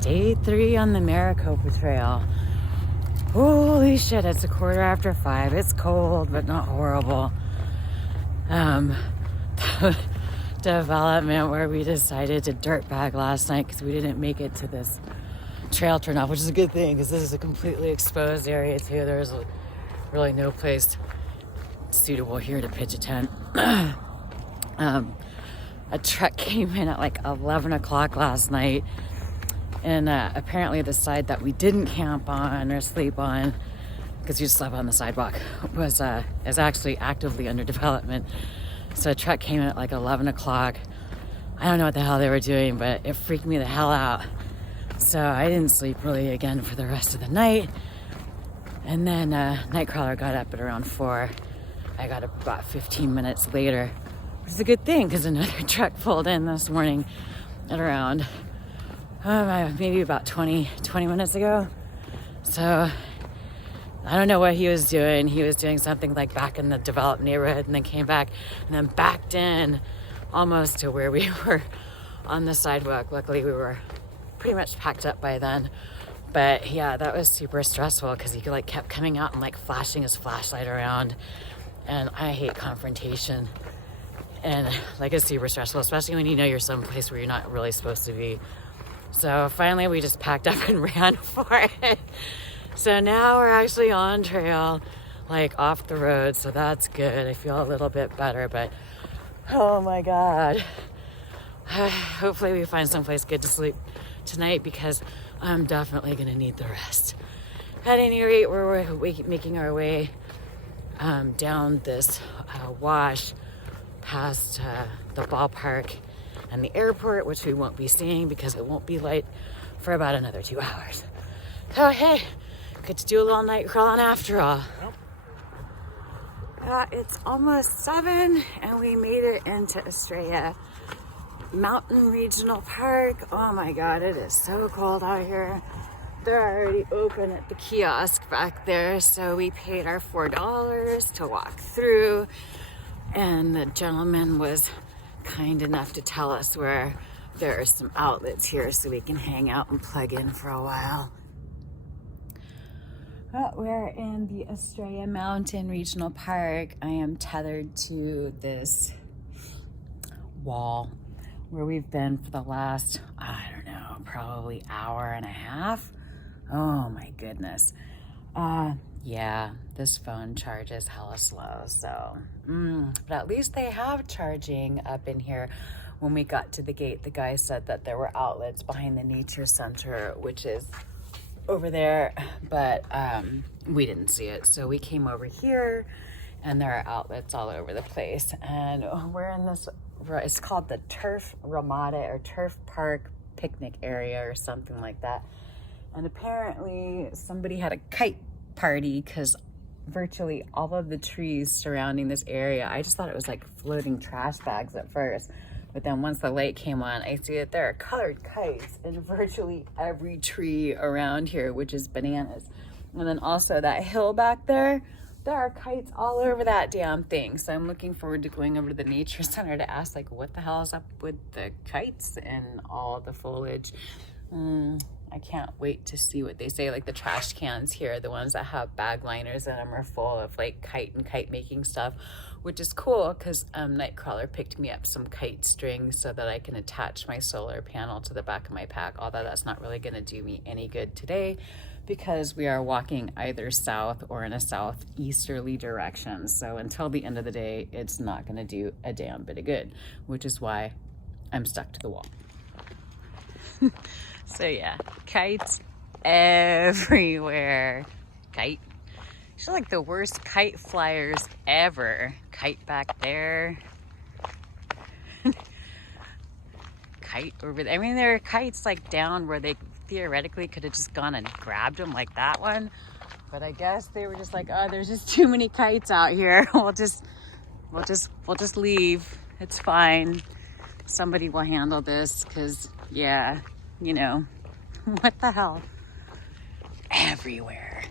Day 3 on the Maricopa Trail. Holy shit, it's 5:15. It's cold, but not horrible. The development where we decided to dirtbag last night because we didn't make it to this trail turnoff, which is a good thing because this is a completely exposed area too. There's really no place suitable here to pitch a tent. A truck came in at like 11 o'clock last night, and apparently the side that we didn't camp on or sleep on, because you slept on the sidewalk, is actually actively under development. So a truck came in at like 11 o'clock. I don't know what the hell they were doing, but it freaked me the hell out. So I didn't sleep really again for the rest of the night. And then Nightcrawler got up at around 4. I got up about 15 minutes later, which is a good thing because another truck pulled in this morning at around maybe about 20 minutes ago. So I don't know what he was doing. He was doing something like back in the developed neighborhood and then came back and then backed in almost to where we were on the sidewalk. Luckily, we were pretty much packed up by then. But yeah, that was super stressful because he like kept coming out and like flashing his flashlight around. And I hate confrontation. And like it's super stressful, especially when you know you're someplace where you're not really supposed to be. So finally we just packed up and ran for it. So now we're actually on trail, like off the road. So that's good. I feel a little bit better, but oh my God. Hopefully we find someplace good to sleep tonight because I'm definitely gonna need the rest. At any rate, we're making our way down this wash past the ballpark and the airport, which we won't be seeing because it won't be light for about another 2 hours. So hey, get to do a little night crawling after all. It's almost 7 and we made it into Estrella Mountain Regional Park. Oh my God, it is so cold out here. They're already open at the kiosk back there, so we paid our $4 to walk through, and the gentleman was kind enough to tell us where there are some outlets here so we can hang out and plug in for a while. Well, we're in the Estrella Mountain Regional Park. I am tethered to this wall where we've been for the last, I don't know, probably hour and a half. Oh my goodness. Yeah, this phone charges hella slow, so, but at least they have charging up in here. When we got to the gate, the guy said that there were outlets behind the nature center, which is over there, but we didn't see it. So we came over here and there are outlets all over the place. And we're in this, it's called the Turf Ramada or Turf Park picnic area or something like that. And apparently somebody had a kite party because virtually all of the trees surrounding this area, I just thought it was like floating trash bags at first. But then once the light came on, I see that there are colored kites in virtually every tree around here, which is bananas. And then also that hill back there, there are kites all over that damn thing. So I'm looking forward to going over to the nature center to ask like what the hell is up with the kites and all the foliage. I can't wait to see what they say. Like the trash cans here, the ones that have bag liners in them are full of like kite and kite making stuff, which is cool because Nightcrawler picked me up some kite string so that I can attach my solar panel to the back of my pack, although that's not really going to do me any good today because we are walking either south or in a southeasterly direction. So until the end of the day, it's not going to do a damn bit of good, which is why I'm stuck to the wall. So yeah, kites everywhere. Kite. She's like the worst kite flyers ever. Kite back there. Kite over there. I mean, there are kites like down where they theoretically could have just gone and grabbed them like that one. But I guess they were just like, oh, there's just too many kites out here. We'll just leave. It's fine. Somebody will handle this because, yeah, you know, what the hell? Everywhere.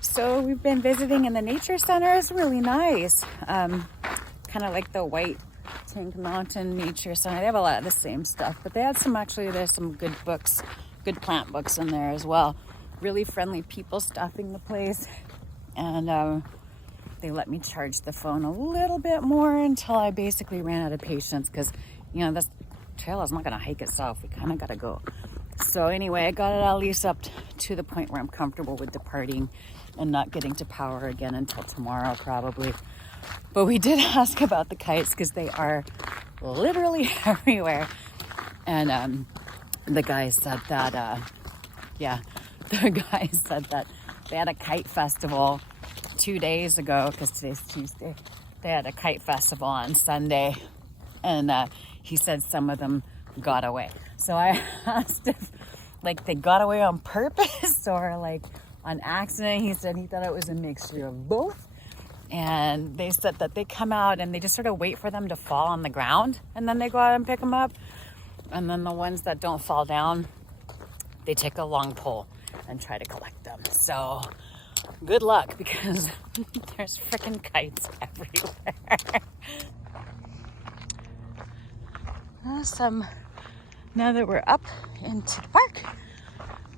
So we've been visiting in the nature center. It's really nice. Kind of like the white Tank Mountain Nature Center. They have a lot of the same stuff, but they had some, actually, there's some good books, good plant books in there as well. Really friendly people staffing the place. And they let me charge the phone a little bit more until I basically ran out of patience because, you know, this trail is not going to hike itself. We kind of got to go. So anyway, I got it at least up to the point where I'm comfortable with departing and not getting to power again until tomorrow probably. But we did ask about the kites because they are literally everywhere. And the guy said that, the guy said that they had a kite festival 2 days ago, because today's Tuesday. They had a kite festival on Sunday, and he said some of them got away. So I asked if, like, they got away on purpose or, like, on accident. He said he thought it was a mixture of both. And they said that they come out and they just sort of wait for them to fall on the ground, and then they go out and pick them up. And then the ones that don't fall down, they take a long pole and try to collect them. So good luck, because there's freaking kites everywhere. Now that we're up into the park,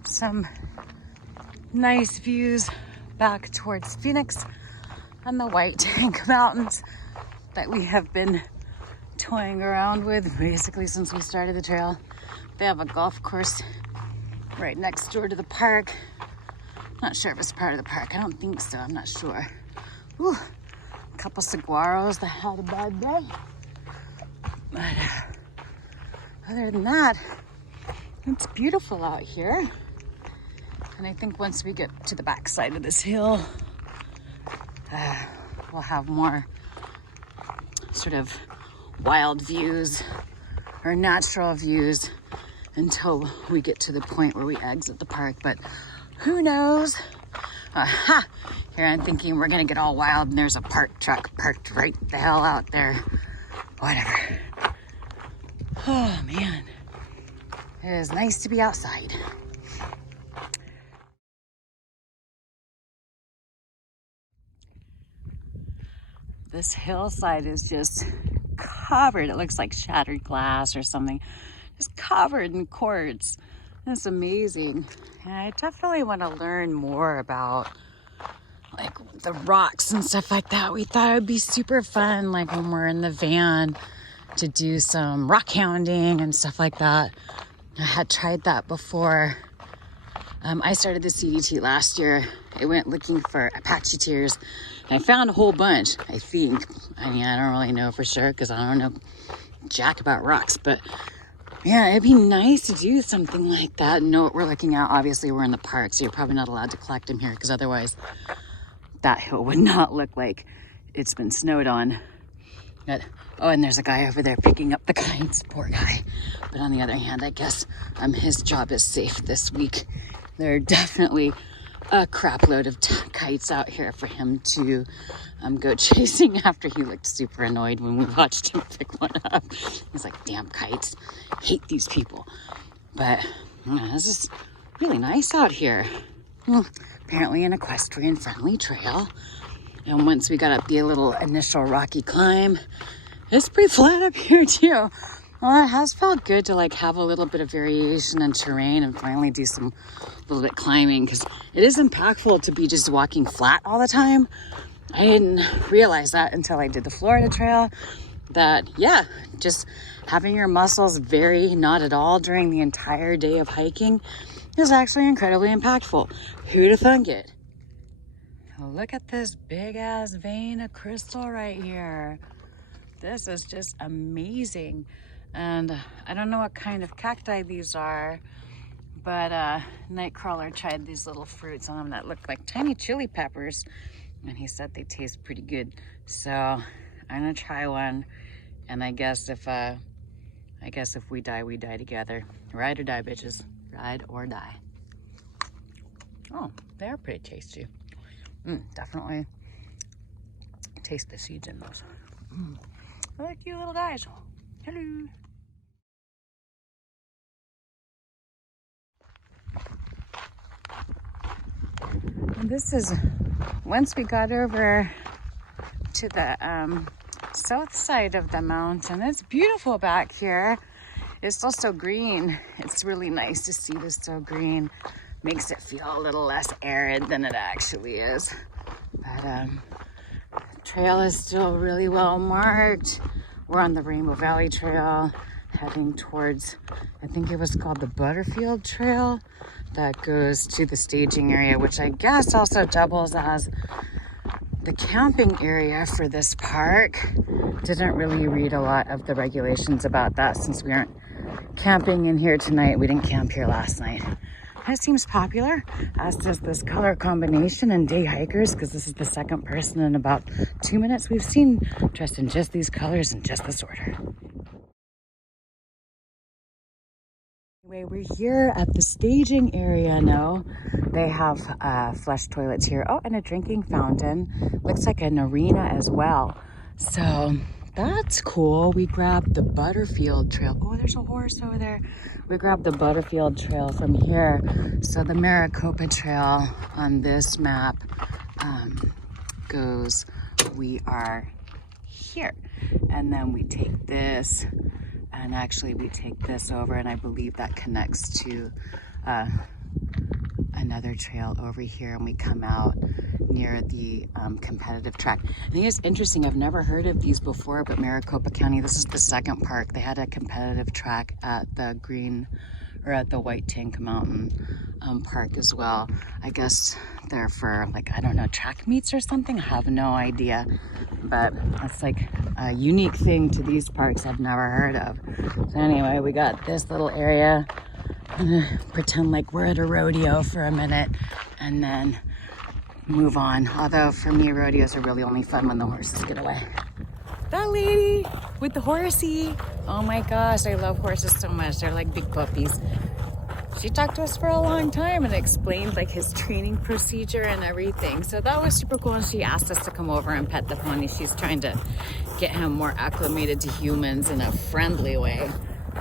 some nice views back towards Phoenix and the White Tank Mountains that we have been toying around with basically since we started the trail. They have a golf course right next door to the park. Not sure if it's part of the park. I don't think so. I'm not sure. Ooh, a couple saguaros that had a bad day. But other than that, it's beautiful out here. And I think once we get to the backside of this hill, we'll have more sort of wild views or natural views until we get to the point where we exit the park. But who knows? Here I'm thinking we're gonna get all wild and there's a park truck parked right the hell out there. Whatever. Oh man, it is nice to be outside. This hillside is just covered. It looks like shattered glass or something. Just covered in quartz. It's amazing. And I definitely want to learn more about like the rocks and stuff like that. We thought it would be super fun, like when we're in the van, to do some rock hounding and stuff like that. I had tried that before. I started the CDT last year. I went looking for Apache tears, and I found a whole bunch, I think. I mean, I don't really know for sure because I don't know jack about rocks, but yeah, it'd be nice to do something like that and know what we're looking at. Obviously, we're in the park, so you're probably not allowed to collect them here because otherwise that hill would not look like it's been snowed on. But, oh, and there's a guy over there picking up the kites, poor guy. But on the other hand, I guess his job is safe this week. There are definitely a crap load of kites out here for him to go chasing after. He looked super annoyed when we watched him pick one up. He's like, damn kites, hate these people. But this is really nice out here. Apparently an equestrian friendly trail. And once we got up the little initial rocky climb, it's pretty flat up here too. Well, it has felt good to like have a little bit of variation in terrain and finally do some little bit climbing, because it is impactful to be just walking flat all the time. I didn't realize that until I did the Florida Trail, that yeah, just having your muscles vary not at all during the entire day of hiking is actually incredibly impactful. Who'd have thunk it? Look at this big ass vein of crystal right here. This is just amazing. And I don't know what kind of cacti these are, but Nightcrawler tried these little fruits on them that look like tiny chili peppers, and he said they taste pretty good. So I'm gonna try one, and I guess if we die, we die together. Ride or die, bitches. Ride or die. Oh, they're pretty tasty. Definitely taste the seeds in those. They're cute little guys. Hello. And this is, once we got over to the south side of the mountain. It's beautiful back here. It's still so green. It's really nice to see this so green. Makes it feel a little less arid than it actually is. But trail is still really well marked. We're on the Rainbow Valley Trail heading towards, I think it was called the Butterfield Trail, that goes to the staging area, which I guess also doubles as the camping area for this park. Didn't really read a lot of the regulations about that since we aren't camping in here tonight. We didn't camp here last night. It seems popular, as does this color combination and day hikers, because this is the second person in about 2 minutes we've seen dressed in just these colors and just this order. Anyway, we're here at the staging area now. They have flush toilets here. Oh, and a drinking fountain. Looks like an arena as well. So that's cool. We grabbed the Butterfield Trail. Oh, there's a horse over there. We grabbed the Butterfield Trail from here. So the Maricopa Trail on this map goes, we are here. And then we take this, and actually we take this over, and I believe that connects to another trail over here, and we come out near the competitive track. I think it's interesting, I've never heard of these before, but Maricopa County, this is the second park. They had a competitive track at the at the White Tank Mountain Park as well. I guess they're for, like, I don't know, track meets or something? I have no idea, but it's like a unique thing to these parks I've never heard of. So anyway, we got this little area. I'm gonna pretend like we're at a rodeo for a minute and then move on. Although for me, rodeos are really only fun when the horses get away. That lady with the horsey. Oh my gosh, I love horses so much. They're like big puppies. She talked to us for a long time and explained like his training procedure and everything. So that was super cool. And she asked us to come over and pet the pony. She's trying to get him more acclimated to humans in a friendly way.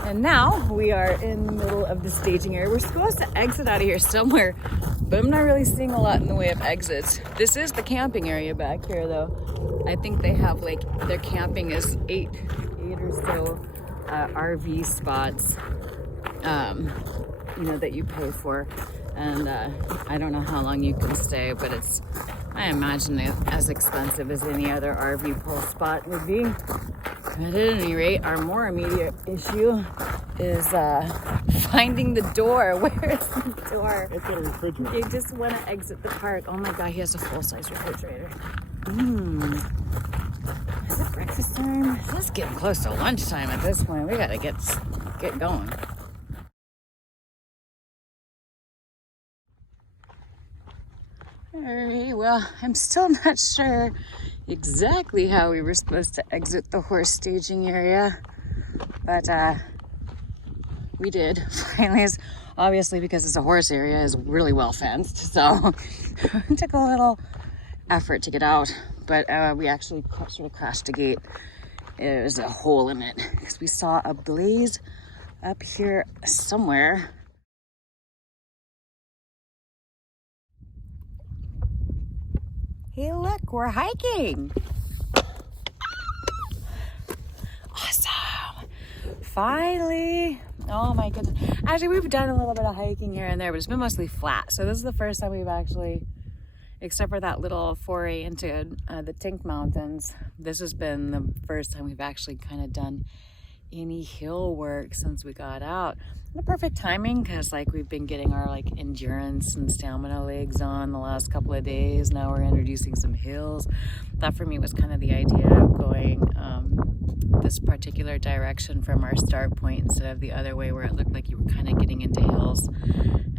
And now we are in the middle of the staging area. We're supposed to exit out of here somewhere, but I'm not really seeing a lot in the way of exits. This is the camping area back here though. I think they have like, their camping is eight or so RV spots, you know, that you pay for. And I don't know how long you can stay, but it's, I imagine it as expensive as any other RV pool spot would be. But at any rate, our more immediate issue is finding the door. Where is the door? It's got a refrigerator. You just want to exit the park. Oh my God, he has a full-size refrigerator. Is it breakfast time? It's getting close to lunchtime at this point. We gotta get going. Alright, well, I'm still not sure exactly how we were supposed to exit the horse staging area, but we did. Finally, obviously because it's a horse area, is really well fenced, so it took a little effort to get out, but we actually sort of crashed the gate. There was a hole in it because we saw a blaze up here somewhere. Hey, look, we're hiking. Awesome. Finally. Oh my goodness. Actually, we've done a little bit of hiking here and there, but it's been mostly flat. So this is the first time we've actually, except for that little foray into the Tank Mountains, this has been the first time we've actually kind of done any hill work since we got out. The perfect timing, because like we've been getting our like endurance and stamina legs on the last couple of days. Now we're introducing some hills. That for me was kind of the idea of going this particular direction from our start point instead of the other way where it looked like you were kind of getting into hills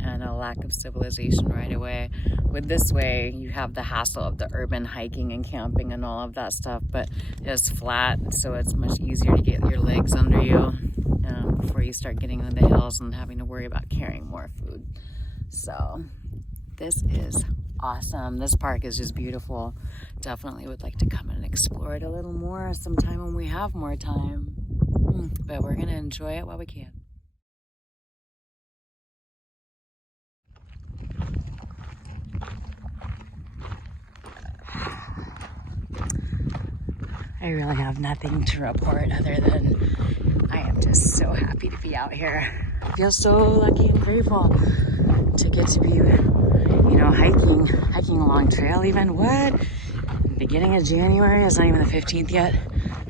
and a lack of civilization right away. With this way, you have the hassle of the urban hiking and camping and all of that stuff, but it's flat, so it's much easier to get your legs under you before you start getting into the hills and having to worry about carrying more food. So this is awesome. This park is just beautiful. Definitely would like to come and explore it a little more sometime when we have more time. But we're gonna enjoy it while we can. I really have nothing to report other than I am just so happy to be out here. I feel so lucky and grateful to get to be, you know, hiking along trail even. What? Beginning of January, it's not even the 15th yet.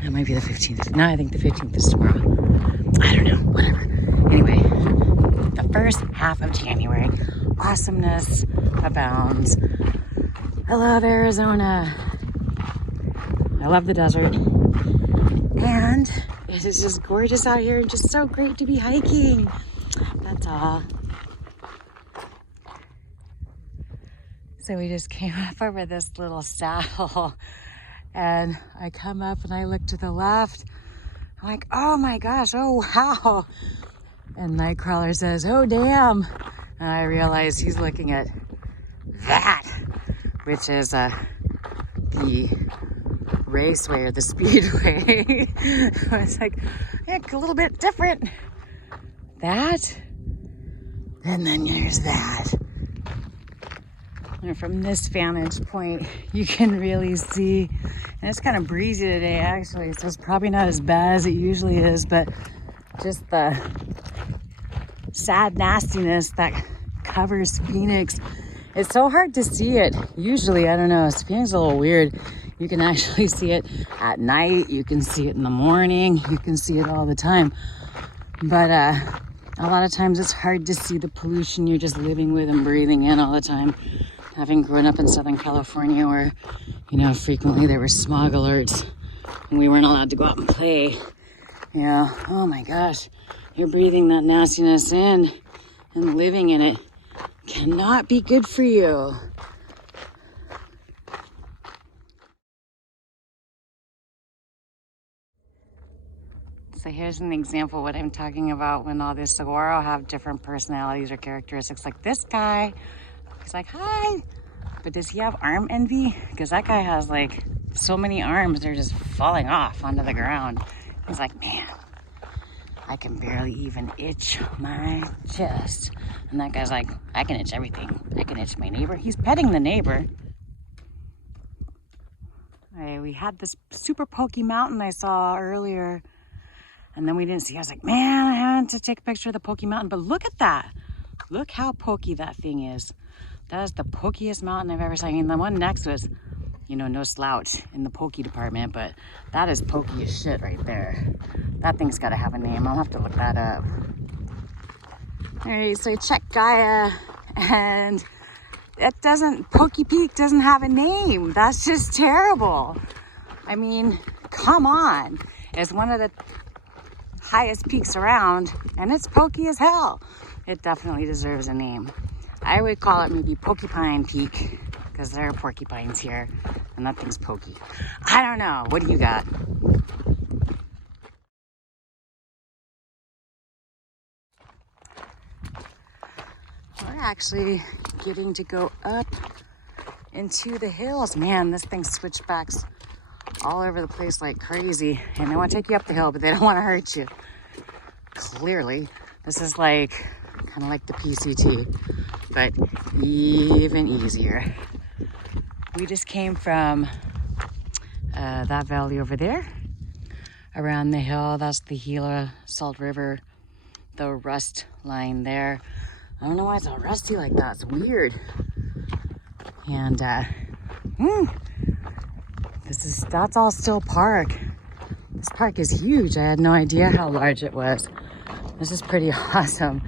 It might be the 15th. No, I think the 15th is tomorrow. I don't know, whatever. Anyway, the first half of January, awesomeness abounds. I love Arizona. I love the desert. And it is just gorgeous out here and just so great to be hiking. That's all. So we just came up over this little saddle and I come up and I look to the left. I'm like, oh my gosh, oh wow. And Nightcrawler says, oh damn. And I realize he's looking at that, which is the raceway or the speedway. It's like, yeah, a little bit different. That, and then there's that. And from this vantage point, you can really see, and it's kind of breezy today actually, so it's probably not as bad as it usually is, but just the sad nastiness that covers Phoenix. It's so hard to see it. Usually, I don't know, Phoenix is a little weird. You can actually see it at night, you can see it in the morning, you can see it all the time. But a lot of times it's hard to see the pollution you're just living with and breathing in all the time. Having grown up in Southern California where, you know, frequently there were smog alerts and we weren't allowed to go out and play. You know, oh my gosh, you're breathing that nastiness in and living in it cannot be good for you. So here's an example of what I'm talking about when all this saguaro have different personalities or characteristics. Like this guy, he's like, hi, but does he have arm envy? Because that guy has like so many arms, they're just falling off onto the ground. He's like, man, I can barely even itch my chest. And that guy's like, I can itch everything. I can itch my neighbor. He's petting the neighbor. Right, we had this super pokey mountain I saw earlier, and then we didn't see. I was like, man, I had to take a picture of the pokey mountain. But look at that. Look how pokey that thing is. That is the pokiest mountain I've ever seen. I mean, the one next to us, you know, no slouch in the pokey department, but that is pokey as shit right there. That thing's got to have a name. I'll have to look that up. All right, so check Gaia, and Pokey Peak doesn't have a name. That's just terrible. I mean, come on. It's one of the highest peaks around, and it's pokey as hell. It definitely deserves a name. I would call it maybe Porcupine Peak, because there are porcupines here, and that thing's pokey. I don't know. What do you got? We're actually getting to go up into the hills. Man, this thing switchbacks all over the place like crazy. And they want to take you up the hill, but they don't want to hurt you. Clearly, this is like kind of like the PCT, but even easier. We just came from that valley over there. Around the hill, that's the Gila Salt River, the rust line there. I don't know why it's all rusty like that. It's weird. And that's all still park. This park is huge. I had no idea how large it was. This is pretty awesome.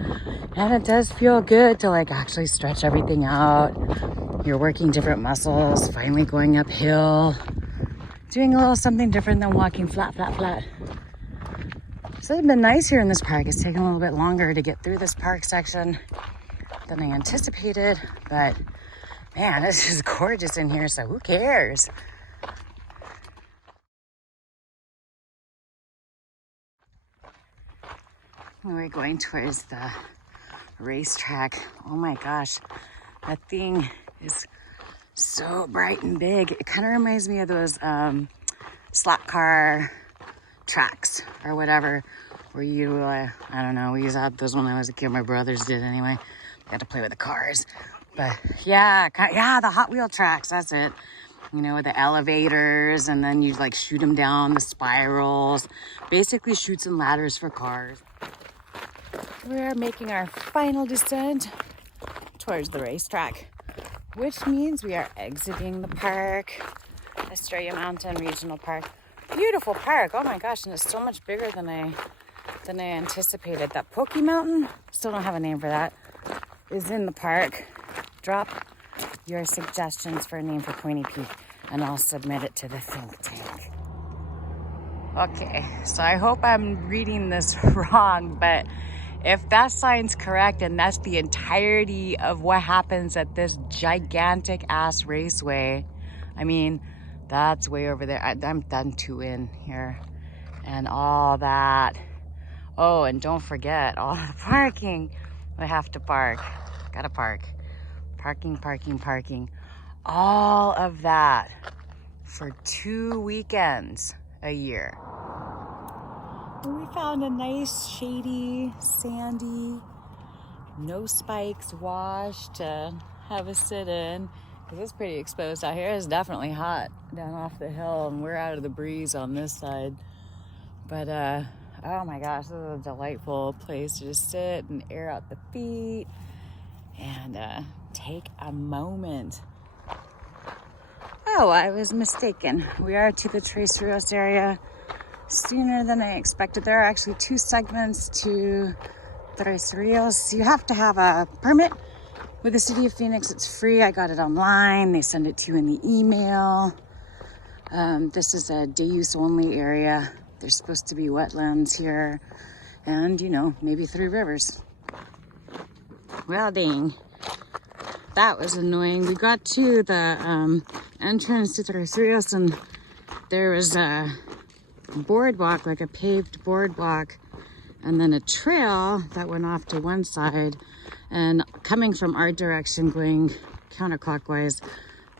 And it does feel good to like actually stretch everything out. You're working different muscles, finally going uphill, doing a little something different than walking flat, flat, flat. So it's been nice here in this park. It's taken a little bit longer to get through this park section than I anticipated, but man, this is gorgeous in here, so who cares? We're going towards the racetrack. Oh my gosh, that thing is so bright and big. It kind of reminds me of those slot car tracks or whatever, where you, I don't know, we used to have those when I was a kid. My brothers did anyway. They had to play with the cars. But yeah, the Hot Wheel tracks, that's it. you know, the elevators, and then you like shoot them down the spirals. Basically chutes and ladders for cars. We're making our final descent towards the racetrack, which means we are exiting the park, Estrella Mountain Regional Park. Beautiful park, oh my gosh, and it's so much bigger than I anticipated. That Pokey Mountain, still don't have a name for that, is in the park. Drop your suggestions for a name for Pointy Peak and I'll submit it to the think tank. Okay, so I hope I'm reading this wrong, but if that sign's correct and that's the entirety of what happens at this gigantic ass raceway, I mean, that's way over there. I'm done 2 in here and all that. Oh, and don't forget all the parking. I have to park. Gotta park. Parking, parking, parking. All of that for 2 weekends a year. We found a nice, shady, sandy, no spikes wash to have a sit in. Because it's pretty exposed out here. It's definitely hot down off the hill, and we're out of the breeze on this side. But, oh my gosh, this is a delightful place to just sit and air out the feet and take a moment. Oh, I was mistaken. We are to the Tres Rios area sooner than I expected. There are actually 2 segments to Tres Rios. You have to have a permit with the city of Phoenix. It's free. I got it online. They send it to you in the email. This is a day use only area. There's supposed to be wetlands here and, you know, maybe 3 rivers. Well, dang. That was annoying. We got to the entrance to Tres Rios and there was a boardwalk, like a paved boardwalk, and then a trail that went off to one side. And coming from our direction, going counterclockwise,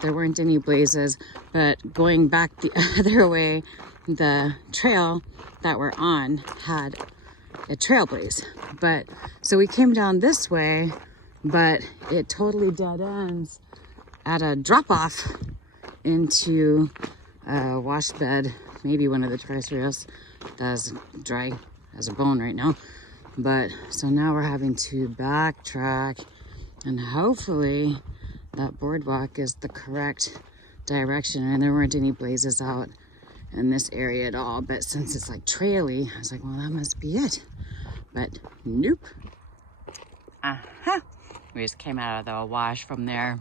there weren't any blazes, but going back the other way, the trail that we're on had a trail blaze. But so we came down this way, but it totally dead ends at a drop off into a wash bed, maybe one of the Tres Rios that's dry as a bone right now. But so now we're having to backtrack, and hopefully that boardwalk is the correct direction. And there weren't any blazes out in this area at all, but since it's like traily, I was like, well, that must be it. But nope. We just came out of the wash from there.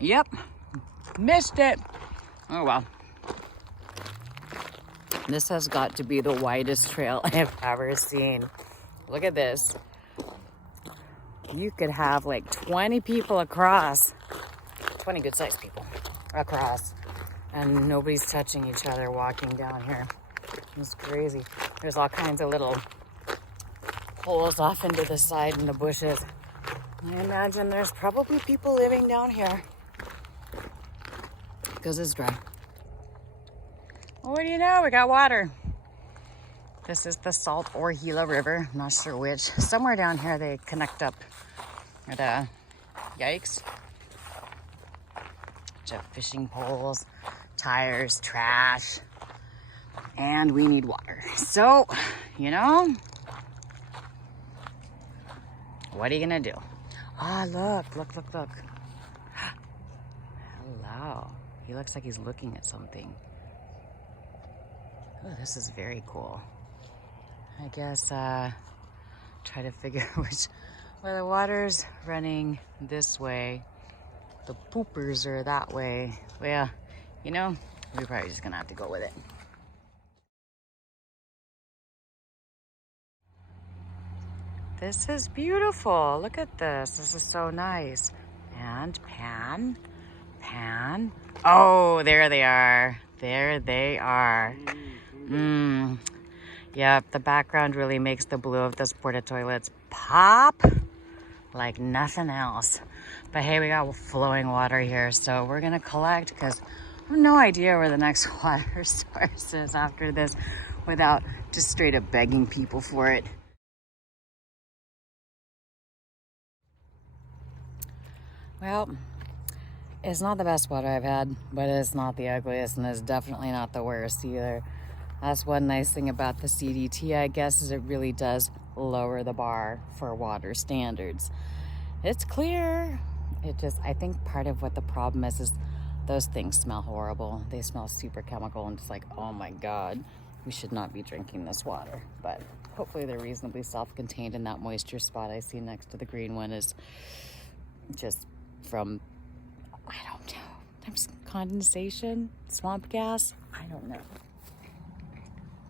Yep, missed it. Oh well. This has got to be the widest trail I've ever seen. Look at this. You could have like 20 people across, 20 good sized people across, and nobody's touching each other walking down here. It's crazy. There's all kinds of little holes off into the side in the bushes. I imagine there's probably people living down here because it's dry. Well, what do you know? We got water. This is the Salt or Gila River. I'm not sure which. Somewhere down here they connect up. Yikes. Bunch of fishing poles, tires, trash, and we need water. So, you know, what are you gonna do? Ah, look. Hello. He looks like he's looking at something. Oh, this is very cool. I guess try to figure where the water's running this way. The poopers are that way. Well, you know, we're probably just gonna have to go with it. This is beautiful. Look at this. This is so nice. And pan. Oh, there they are. There they are. Yep, the background really makes the blue of this porta toilets pop like nothing else. But hey, we got flowing water here, so we're gonna collect because I have no idea where the next water source is after this without just straight up begging people for it. Well, It's not the best water I've had, but it's not the ugliest, and it's definitely not the worst either. That's one nice thing about the CDT, I guess, is it really does lower the bar for water standards. It's clear. It just, I think part of what the problem is those things smell horrible. They smell super chemical, and it's like, oh my God, we should not be drinking this water. But hopefully they're reasonably self-contained, and that moisture spot I see next to the green one is just from, I don't know, there's condensation, swamp gas, I don't know.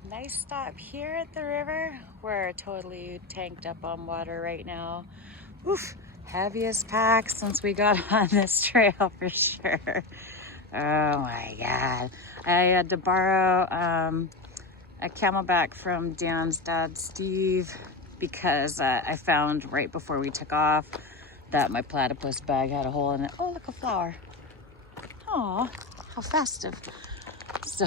Nice stop here at the river. We're totally tanked up on water right now. Oof, heaviest pack since we got on this trail for sure. Oh my God. I had to borrow a camelback from Dan's dad, Steve, because I found right before we took off that my platypus bag had a hole in it. Oh, look, a flower. Aw, how festive. So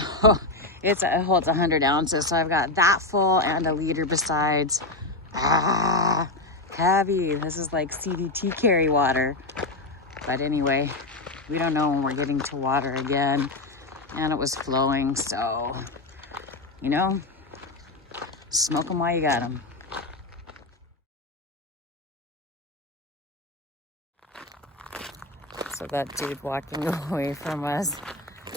it holds 100 ounces. So I've got that full and a liter besides. Ah, heavy. This is like CDT carry water. But anyway, we don't know when we're getting to water again. And it was flowing, so, you know, smoke them while you got them. So that dude walking away from us,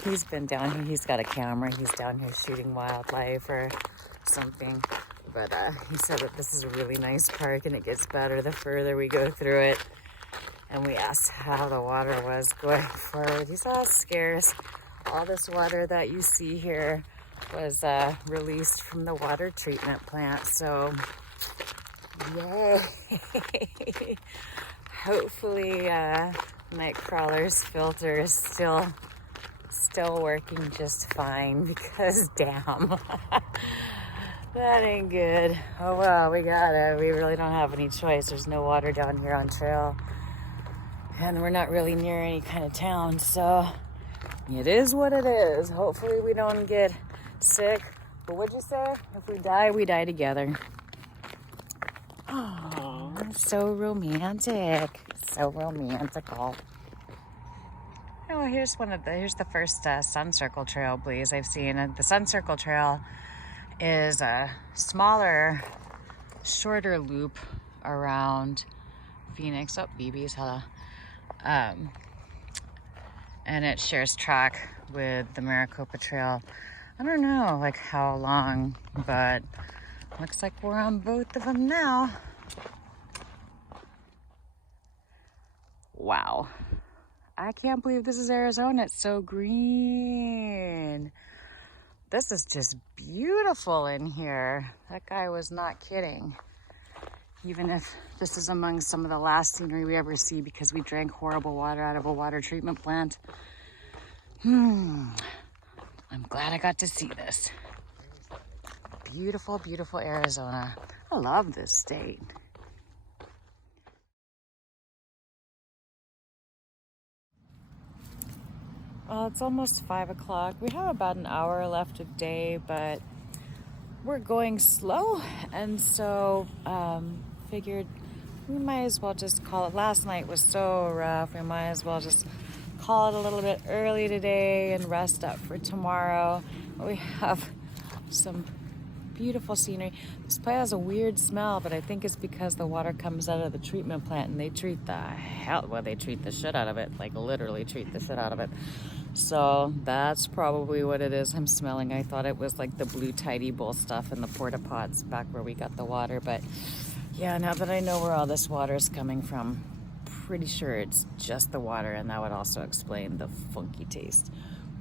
he's been down here. He's got a camera. He's down here shooting wildlife or something. But he said that this is a really nice park, and it gets better the further we go through it. And we asked how the water was going forward. He saw it's scarce. All this water that you see here was released from the water treatment plant. So, yay! Hopefully, Nightcrawler's filter is still working just fine, because damn, that ain't good. Oh well, we really don't have any choice. There's no water down here on trail, and we're not really near any kind of town, so it is what it is. Hopefully we don't get sick, but what'd you say? If we die together. Oh, so romantic. So romantical. Oh, here's the first Sun Circle Trail blaze I've seen. The Sun Circle Trail is a smaller, shorter loop around Phoenix. Oh, BB's, hello. And it shares track with the Maricopa Trail. I don't know like how long, but looks like we're on both of them now. Wow. I can't believe this is Arizona. It's so green. This is just beautiful in here. That guy was not kidding. Even if this is among some of the last scenery we ever see because we drank horrible water out of a water treatment plant. I'm glad I got to see this. Beautiful, beautiful Arizona. I love this state. Well, it's almost 5 o'clock. We have about an hour left of day, but we're going slow, and so figured we might as well just call it. Last night was so rough. We might as well just call it a little bit early today and rest up for tomorrow. We have some beautiful scenery. This place has a weird smell, but I think it's because the water comes out of the treatment plant, and they treat they treat the shit out of it, like literally treat the shit out of it. So that's probably what it is I'm smelling. I thought it was like the blue tidy bowl stuff in the porta pots back where we got the water, but yeah, now that I know where all this water is coming from, pretty sure it's just the water, and that would also explain the funky taste.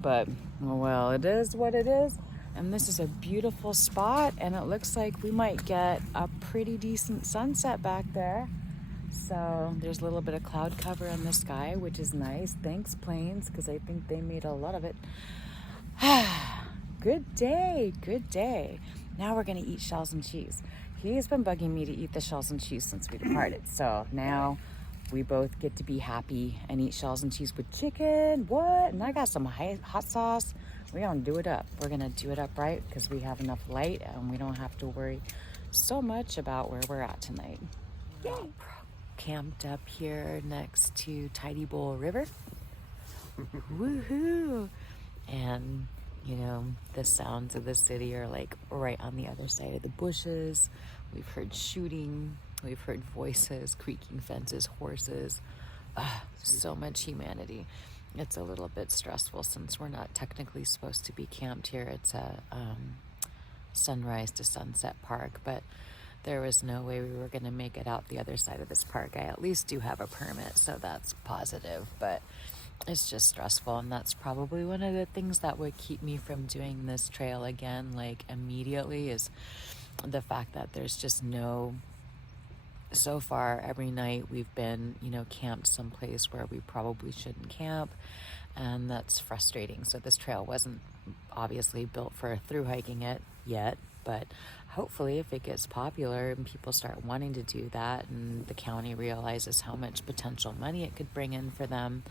But well, it is what it is. And this is a beautiful spot, and it looks like we might get a pretty decent sunset back there. So there's a little bit of cloud cover in the sky, which is nice. Thanks, planes, because I think they made a lot of it. Good day, good day. Now we're going to eat shells and cheese. He's been bugging me to eat the shells and cheese since we departed. So now we both get to be happy and eat shells and cheese with chicken. What? And I got some hot sauce. We're going to do it up. We're going to do it up right because we have enough light and we don't have to worry so much about where we're at tonight. Yay! Camped up here next to Tidy Bowl River. Woohoo! And, you know, the sounds of the city are like right on the other side of the bushes. We've heard shooting, we've heard voices, creaking fences, horses. So much humanity. It's a little bit stressful since we're not technically supposed to be camped here. It's a sunrise to sunset park, but there was no way we were going to make it out the other side of this park. I at least do have a permit, so that's positive, but it's just stressful, and that's probably one of the things that would keep me from doing this trail again, like immediately, is the fact that there's just no... So far, every night we've been, you know, camped someplace where we probably shouldn't camp, and that's frustrating. So this trail wasn't obviously built for through hiking it yet, but hopefully if it gets popular and people start wanting to do that, and the county realizes how much potential money it could bring in for them,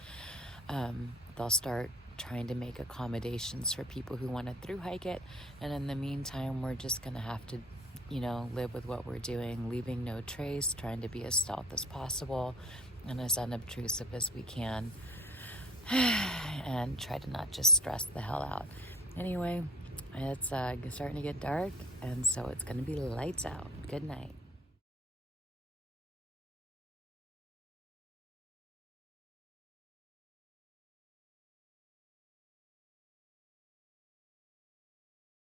they'll start trying to make accommodations for people who want to through hike it. And in the meantime, we're just going to have to, you know, live with what we're doing, leaving no trace, trying to be as stealth as possible and as unobtrusive as we can, and try to not just stress the hell out. Anyway, it's starting to get dark, and so it's going to be lights out. Good night.